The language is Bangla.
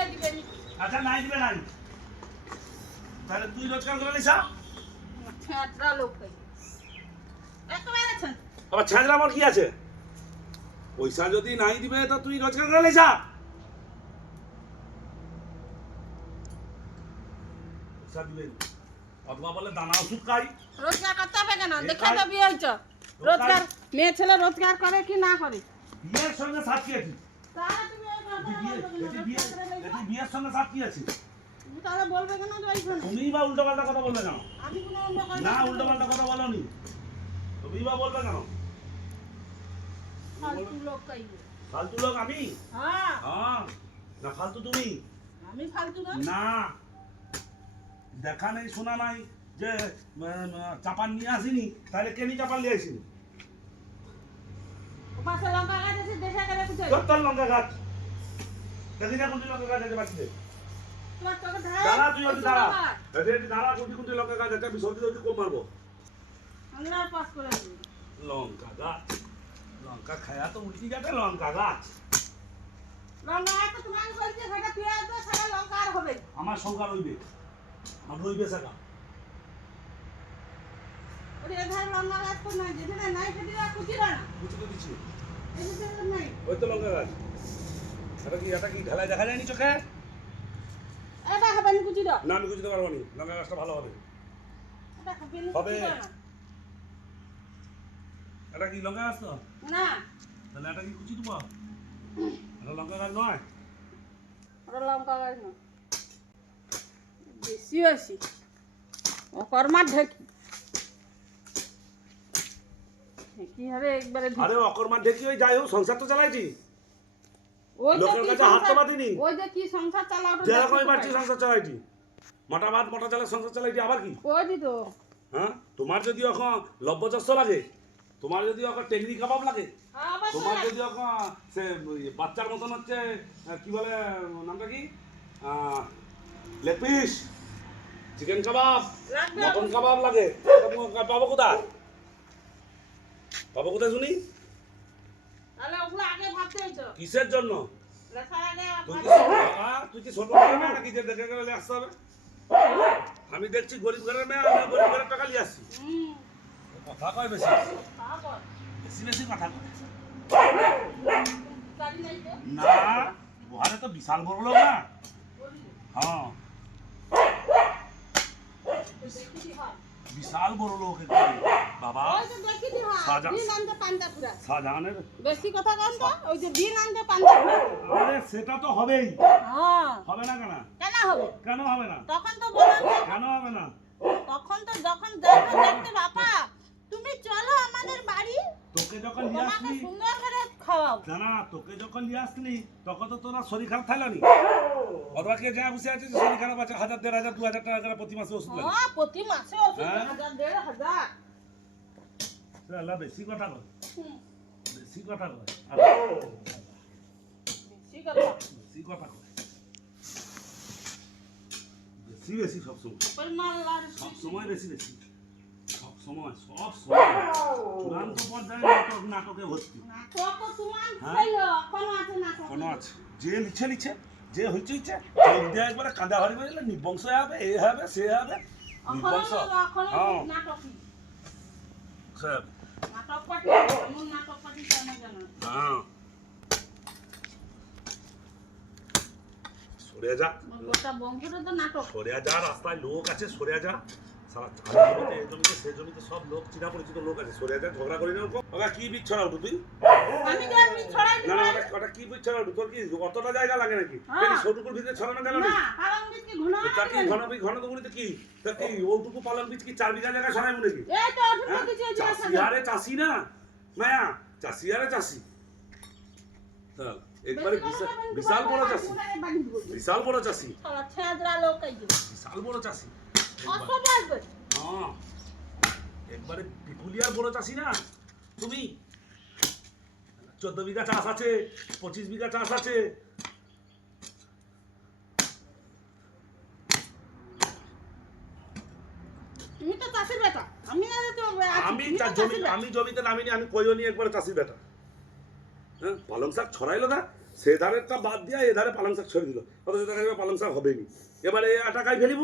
আপনি দিবেন। আচ্ছা নাই দিবে নাই, তাহলে তুই রোজগার করে নিছা। ছেঁচড়া লোক একেবারে আছেন। আবার ছেঁচড়া আমার কি আছে? পয়সা যদি নাই দিবে তো তুই রোজগার করে নিছা। পয়সা দিবেন অথবা বলে দানা ওষুধ খাই। রোজগার করতে হবে কেন? দেখে তো বিয়ে হয়েছ। রোজগার মেয়ে ছেলে রোজগার করে কি না করে? বিয়ের সঙ্গে সাথ কি আছে? তাহলে তুমি এই কথা বলবে না। বিয়ের সঙ্গে সাথ কি আছে? তুমি তাহলে বলবে কেন যে ওইখানে? তুমি বা উল্টো পাল্টা কথা বলবে কেন? আমি কোনো অন্য কথা না উল্টো পাল্টা কথা বলনি, তুমি বা বলবে কেন? ফালতু লোক কইবে। ফালতু লোক আমি? হ্যাঁ হ্যাঁ না ফালতু তুমি? আমি ফালতু না। না দেখা নেই শোনা নাই যে চাপান নিয়ে আসিনি, তাহলে কেনি চাপান নিয়ে আসিনি? পাশে লঙ্কা গাছ আছে দেখে গেলে কিছু তোর লঙ্কা গাছ দেখি না কোনটি লঙ্কা গাছ আছে বাকিতে? তোমার চোখে দাঁড়া তুই ওটি দাঁড়া, দাঁড়া কোনটি কোনটি লঙ্কা গাছ আছে, আমি সবজি সবজি কম মারবো। আমরা পাস করে দিই। লঙ্কা গাছ, লঙ্কা খায়া তো উল্টি যাবে লঙ্কা গাছ। লঙ্কা গাছ তো তোমাকে বলছি সেটা পেঁয়াজ তো সেটা লঙ্কা আর হবে। আমার সংখ্যা রইবে, আমার রইবে শাখা। ওই এধারে লঙ্কা গাছ তো নাই, যেখানে নাই সেটা কুচি না। বুঝতে তো দিচ্ছি এই যে নাই। ওই তো লঙ্কা গাছ। এটা কি ঢালাই দেখা যায়নি চোখে? এটা হবে না কুচি দাও। না আমি বুঝতে পারবো না, লঙ্কা গাছটা ভালো হবে। এটা হবে না হবে। কুচি দাও না। এটা কি লঙ্কা গাছ তো? না তাহলে এটা কি কুচি দেবো? এটা লঙ্কা গাছ নয়। ওটা লঙ্কা গাছ না, বেশি বেশি অকর্মার ঢেকি কি হবে একবারে আরে অকর্মার দেখি ওই যাই হোক সংসার তো চালাইছি, ওই যে লোকের কি কাছে হাত তো সংসার- পাতিনি। ওই যে কি সংসার চালাওটা যেরকম পারছি সংসার চালাইছি, মোটা ভাত মোটা চালের সংসার চালাইছি। আবার কি? ওই দি তো হ্যাঁ তোমার যদি এখন লব্বচস্য লাগে, তোমার যদি এখন টেংরি কাবাব লাগে, আবার তোমার যদি এখন সে বাচ্চার মতন হচ্ছে কি বলে নামটা কি লেগ পিস, চিকেন কাবাব, লাগবে মটন কাবাব লাগে, পাবো কোথায়? পাবো কোথায় শুনি? তাহলে ওগুলো আগে ভাবতে হইতো কিসের জন্য? লেখার আগে তুই কি সর্বনাশ নাকি যে দেখে গেলে আসতে হবে? আমি দেখছি গরিব ঘরের মেয়ে, আমি গরিব ঘরের টাকা নিয়ে আসছি। কথা কয় বেশি, তারপর বেশি বেশি কথা কয়। গাড়ি নাই তো না ওহারে তো বিশাল বড় লোক না। হ্যাঁ দেখি হয় বিশাল বড় লোক একেবারে। বাবা ওই যে দেখি দি হয় সাজা- দিন আনতে পান্তা পুরা শাহজাহানের। বেশি কথা কম তো ওই যে দিন আনতে পান্তা পুরা আরে সেটা তো হবেই, হ্যাঁ হবে না কেন? কেন হবে কেন হবে না? তখন তো বলেন কেন হবে না? তখন তো যখন দেখো দেখতে বাবা তুমি চলো আমাদের বাড়ি তোকে যখন নিয়ে তোমাকে আসলি, সুন্দর করে খাওয়াবো জানা তোকে যখন নিয়ে আসলি তখন তো তোরা শরীর খারাপ থাকলো নি। অথবা কে যা বসে আছে যে শরীর খারাপ আছে, 1000 1500 2000 টাকা করে প্রতি মাসে ওষুধ লাগে। হ্যাঁ প্রতি মাসে ওষুধ হ্যাঁ? 1000 1500 আল্লাহ বেশি কথা কয়, বেশি কথা কয়, আর বেশি কথা বেশি কথা কয়, বেশি বেশি সব সময়, পরমাল্লার সব সময় বেশি বেশি, সব সময় সব সময় চূড়ান্ত পর্যায়ে নাটক নাটকে ভর্তি। নাটক তো তোমার হ্যাঁ? ছিল এখনো আছে নাটক কোনো আছে যে লিখে লিখে যে হইছে হইছে চোখ দিয়ে একবারে কাঁদা হারি বেরোলে নিবংশ হবে, এ হবে সে হবে নিবংশ। এখনো হ্যাঁ নাটকই সব নাটক পাটি এমন নাটক পাটি কেন জানো হ্যাঁ সরে যা, গোটা বংশটা তো নাটক সরে যা, রাস্তায় লোক আছে সরে যা। সারা জমিতে এই জমিতে সে জমিতে সব লোক চিনা পরিচিত লোক আছে, সরে যা, ঝগড়া করি না। ওটা কি বীজ ছড়াও তুই? আমি তো আমি ছড়াই না দিই না ওটা কি বীজ ছড়াও? তোর কি অতটা জায়গা লাগে নাকি? হ্যাঁ। সৌটুকুর ভিতরে ছড়ানো গেল না না? পালং বীজ কি ঘন তা কি ঘন দমুনিতে কি? তা কি ওটুকু পালন বীজ কি 4 বিঘা জায়গা ছড়াইবো নাকি? এই তো অঠুন হ্যাঁ? কিছু এই চাষি যে আরে চাষি না মায়া, চাষি আরে চাষি। হ্যাঁ, একবারে বিশাল বড় চাষি, বিশাল বড় চাষি, সারা ছেঁদরা লোক এই যে বিশাল বড় চাষি। অসবাই করে হ্যাঁ একবারে পিপুলিয়ার বড় চাষি না তুমি। 14 বিঘা চাষ আছে, 25 বিঘা চাষ আছে। তুমি তো চাষির বেটা আমি না তো আমি জমিতে নামিনি, আমি কইও নি একবারে চাষির বেটা। হ্যাঁ পালং শাক ছড়াইলো না, সে ধারেরটা বাদ দিয়ে এ ধারে পালং শাক ছেড়ে দিল অথচ দেখা যাবে পালং শাক হবেনি এবারে এ টাকায় ফেলিব